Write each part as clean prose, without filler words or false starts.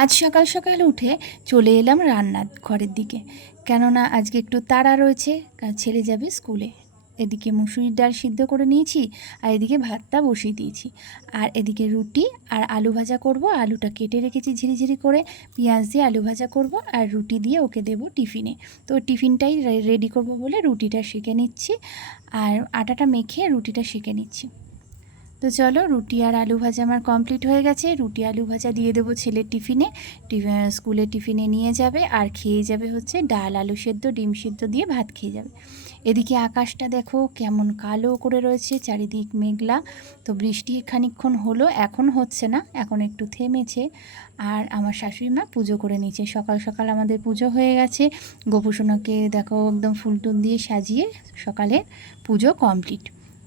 আজ সকাল সকাল উঠে চলে এলাম রান্নার ঘরের দিকে, কেননা আজকে একটু তাড়া রয়েছে, কারণ ছেলে যাবে স্কুলে। এদিকে মুসুরির ডাল সিদ্ধ করে নিয়েছি, আর এদিকে ভাতটা বসিয়ে দিয়েছি, আর এদিকে রুটি আর আলু ভাজা করব। আলুটা কেটে রেখেছি ঝিরিঝিরি করে, পেঁয়াজ দিয়ে আলু ভাজা করব, আর রুটি দিয়ে ওকে দেবো টিফিনে। তো টিফিনটাই রেডি করব বলে রুটিটা সেঁকে নিচ্ছি, আর আটাটা মেখে রুটিটা সেঁকে নিচ্ছি। তো চলো, রুটি আর আলু ভাজা আমার কমপ্লিট হয়ে গেছে। রুটি আলু ভাজা দিয়ে দেবো ছেলের টিফিনে, স্কুলে টিফিনে নিয়ে যাবে, আর খেয়ে যাবে হচ্ছে ডাল আলু সেদ্ধ ডিম সিদ্ধ দিয়ে ভাত খেয়ে যাবে। এদিকে আকাশটা দেখো কেমন কালো করে রয়েছে, চারিদিক মেঘলা। তো বৃষ্টি খানিকক্ষণ হলো, এখন হচ্ছে না, এখন একটু থেমেছে। আর আমার শাশুড়ি মা পুজো করে নিচ্ছে, সকাল সকাল আমাদের পুজো হয়ে গেছে। গোপুসোনাকে দেখো একদম ফুল টুল দিয়ে সাজিয়ে সকালে পুজো কমপ্লিট।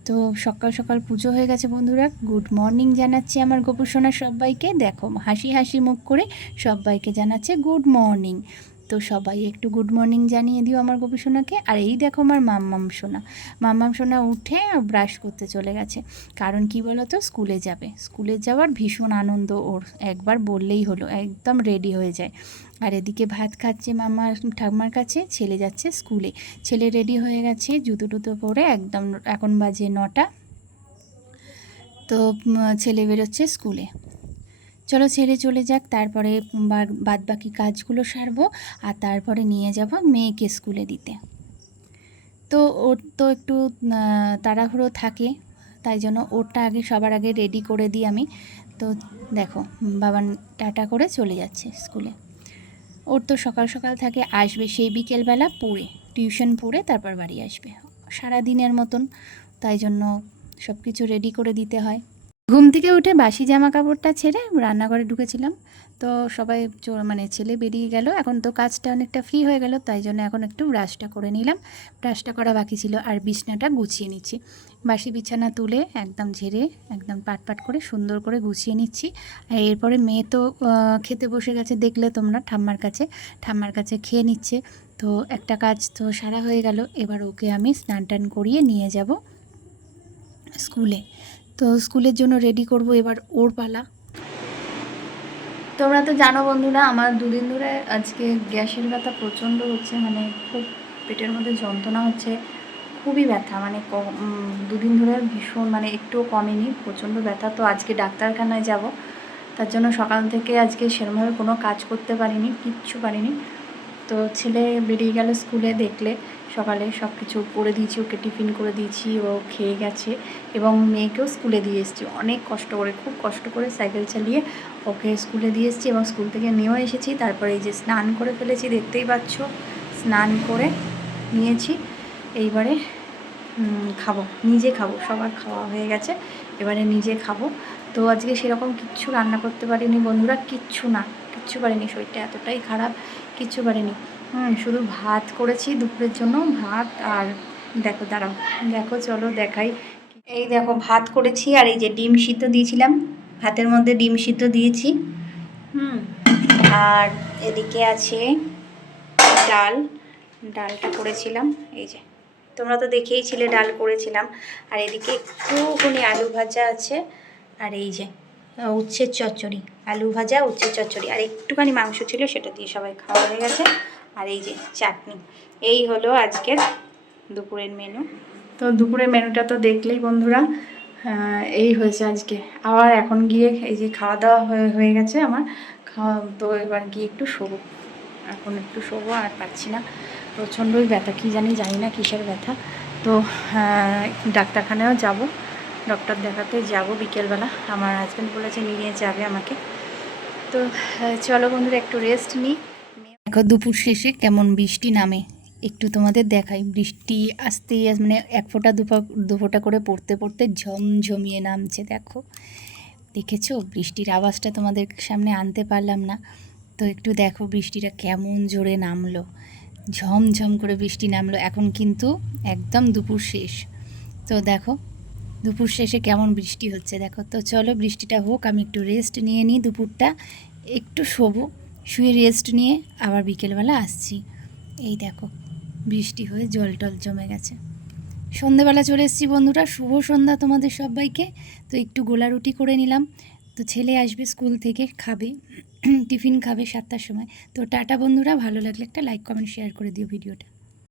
তো সকাল সকাল পুজো হয়ে গেছে বন্ধুরা। গুড মর্নিং জানাচ্ছি আমার গোপুসোনা সবাইকে, দেখো হাসি হাসি মুখ করে সবাইকে জানাচ্ছে গুড মর্নিং। তো সবাই একটু গুড মর্নিং জানিয়ে দিও আমার গোপুসোনাকে। আর এই দেখো আমার মাম্মাম সোনা উঠে ব্রাশ করতে চলে গেছে, কারণ কি বলো তো, স্কুলে যাবে। স্কুলে যাওয়ার ভীষণ আনন্দ ওর, একবার বললেই হলো, একদম রেডি হয়ে যায়। আর এদিকে ভাত খাচ্ছে মামা ঠাকুমার কাছে, ছেলে যাচ্ছে স্কুলে। ছেলে রেডি হয়ে গেছে জুতো টুতো পরে, একদম এখন বাজে 9টা। তো ছেলে বেরোচ্ছে স্কুলে। চলো ছেলে চলে যাক, তারপরে বাদ বাকি কাজগুলো সারবো, আর তারপরে নিয়ে যাব মেয়েকে স্কুলে দিতে। তো ওর তো একটু তাড়াহুড়ো থাকে, তাই জন্য ওরটা আগে সবার আগে রেডি করে দিই আমি। তো দেখো বাবান টাটা করে চলে যাচ্ছে স্কুলে। ওর তো সকাল সকাল থাকে, আসবে সেই বিকেলবেলা পড়ে, টিউশন পড়ে তারপর বাড়ি আসবে সারা দিনের মতন, তাই জন্য সব কিছু রেডি করে দিতে হয়। ঘুম থেকে উঠে বাসি জামা কাপড়টা ছেড়ে রান্নাঘরে ঢুকেছিলাম। তো সবাই মানে ছেলে বেরিয়ে গেল, এখন তো কাজটা অনেকটা ফ্রি হয়ে গেল, তাই জন্য এখন একটু ব্রাশটা করে নিলাম। ব্রাশটা করা বাকি ছিল, আর বিছনাটা গুছিয়ে নিচ্ছি। বাসি বিছানা তুলে একদম ঝেড়ে একদম পাট করে সুন্দর করে গুছিয়ে নিচ্ছি। আর এরপরে মেয়ে তো খেতে বসে গেছে, দেখলে তোমরা ঠাম্মার কাছে খেয়ে নিচ্ছে। তো একটা কাজ তো সারা হয়ে গেল, এবার ওকে আমি স্নান টান করিয়ে নিয়ে যাব স্কুলে। তো স্কুলের জন্য রেডি করব, এবার ওর পালা। তোমরা তো জানো বন্ধুরা, আমার দুদিন ধরে আজকে গ্যাসের ব্যথা প্রচণ্ড হচ্ছে, মানে খুব পেটের মধ্যে যন্ত্রণা হচ্ছে, খুবই ব্যথা, মানে দুদিন ধরে ভীষণ, মানে একটুও কমেনি, প্রচণ্ড ব্যথা। তো আজকে ডাক্তারখানায় যাব, তার জন্য সকাল থেকে আজকে সেরকমভাবে কোনো কাজ করতে পারিনি, কিচ্ছু পারিনি। তো ছেলে বেরিয়ে গেল স্কুলে, দেখলে সকালে সব কিছু করে দিয়েছি, ওকে টিফিন করে দিয়েছি, ও খেয়ে গেছে, এবং মেয়েকেও স্কুলে দিয়ে এসেছি অনেক কষ্ট করে, খুব কষ্ট করে সাইকেল চালিয়ে ওকে স্কুলে দিয়ে এসেছি, এবং স্কুল থেকে নিয়েও এসেছি। তারপরে এই যে স্নান করে ফেলেছি, দেখতেই পাচ্ছ, স্নান করে নিয়েছি। এইবারে খাবো, নিজে খাবো, সবার খাওয়া হয়ে গেছে, এবারে নিজে খাবো। তো আজকে সেরকম কিচ্ছু রান্না করতে পারিনি বন্ধুরা, কিচ্ছু পারিনি, শরীরটা এতটাই খারাপ, কিচ্ছু পারিনি। শুধু ভাত করেছি দুপুরের জন্য, ভাত। আর দেখো, দাঁড়াও, দেখো, চলো দেখাই। এই দেখো ভাত করেছি, আর এই যে ডিম সিদ্ধ দিয়েছিলাম, ভাতের মধ্যে ডিম সিদ্ধ দিয়েছি। আর এদিকে আছে ডালটা করেছিলাম, এই যে তোমরা তো দেখেইছিলে ডাল করেছিলাম। আর এদিকে একটুখানি আলু ভাজা আছে, আর এই যে উচ্ছের চচ্চড়ি, আলু ভাজা উচ্ছের চচ্চড়ি, আর একটুখানি মাংস ছিল, সেটা দিয়ে সবাই খাওয়া হয়ে গেছে। আর এই যে চাটনি। এই হলো আজকের দুপুরের মেনু। তো দুপুরের মেনুটা তো দেখলেই বন্ধুরা, এই হয়েছে আজকে। আবার এখন গিয়ে এই যে খাওয়া দাওয়া হয়ে গেছে আমার খাওয়া, তো এবার গিয়ে একটু শোবো, এখন একটু শোবো, আর পাচ্ছি না, প্রচণ্ডই ব্যথা, জানি না কিসের ব্যথা। তো ডাক্তারখানায়ও যাব, ডক্টর দেখাতে যাব বিকেলবেলা, আমার হাজব্যান্ড বলেছে নিয়ে যাবে আমাকে। তো চলো বন্ধুরা, একটু রেস্ট নিই। দেখো দুপুর শেষে কেমন বৃষ্টি নামে, একটু তোমাদের দেখাই। বৃষ্টি আসতেই মানে এক ফোঁটা দু ফোঁটা করে পড়তে পড়তে ঝমঝমিয়ে নামছে, দেখো, দেখেছো? বৃষ্টির আওয়াজটা তোমাদের সামনে আনতে পারলাম না, তো একটু দেখো বৃষ্টিটা কেমন জোরে নামলো, ঝমঝম করে বৃষ্টি নামলো। এখন কিন্তু একদম দুপুর শেষ, তো দেখো দুপুর শেষে কেমন বৃষ্টি হচ্ছে, দেখো। তো চলো বৃষ্টিটা হোক, আমি একটু রেস্ট নিয়ে নিই, দুপুরটা একটু শোবো, শুয়ে রেস্ট নিয়ে আবার বিকেলবেলা আসছি। এই দেখো বৃষ্টি হয়ে জল টল জমে গেছে। সন্ধেবেলা চলে এসেছি বন্ধুরা, শুভ সন্ধ্যা তোমাদের সবাইকে। তো একটু গোলা রুটি করে নিলাম, তো ছেলে আসবে স্কুল থেকে, খাবে টিফিন খাবে 7টার সময়। তো টাটা বন্ধুরা, ভালো লাগলে একটা লাইক কমেন্ট শেয়ার করে দিও ভিডিওটা।